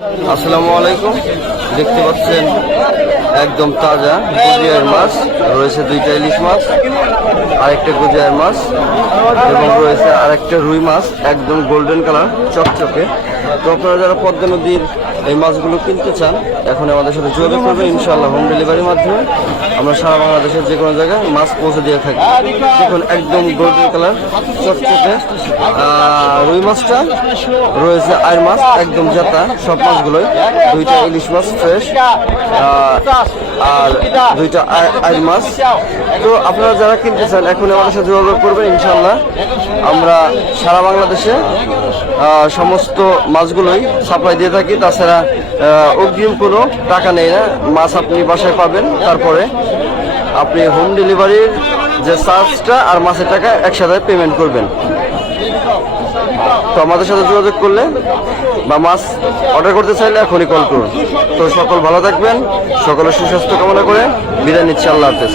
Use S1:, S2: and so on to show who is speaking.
S1: আসসালামু আলাইকুম। দেখতে পাচ্ছেন একদম তাজা গুজিয়ার মাছ। রয়েছে দুইটা ইলিশ মাছ, আরেকটা গুজিয়ার মাছ, এবং রয়েছে আরেকটা রুই মাছ, একদম গোল্ডেন কালার চকচকে। তো আপনারা যারা পদ্মা নদীর এই মাছগুলো কিনতে চান, এখন আমাদের সাথে যোগাযোগ করবেন, ইনশাআল্লাহ হোম ডেলিভারির মাধ্যমে। আমরা সারা বাংলাদেশের যে কোনো জায়গায় মাছ পৌঁছে দিয়ে থাকি। দেখুন, একদম গোল্ডেন কালার চকচকে রুই মাছটা রয়েছে আয়ের মাছ, একদম জাতা, সব মাছগুলোই। দুইটা ইলিশ মাছ ফ্রেশ আর দুইটা আয়- আয়ের মাছ তো আপনারা যারা কিনতে চান এখন আমাদের সাথে যোগাযোগ করবেন ইনশাল্লাহ আমরা সারা বাংলাদেশে সমস্ত মাছগুলোই সাপ্লাই দিয়ে থাকি। তাছাড়া অগ্রিম কোনো টাকা নেই না। মাছ আপনি বাসায় পাবেন তারপরে আপনি হোম ডেলিভারির যে চার্জটা আর মাছের টাকা একসাথে পেমেন্ট করবেন। তো আমাদের সাথে যোগাযোগ করলে বা মাছ অর্ডার করতে চাইলে এখনই কল করুন। তো সকল ভালো থাকবেন, সকলের সুস্বাস্থ্য কামনা করে বিদায় নিচ্ছি, আল্লাহ হাফেজ।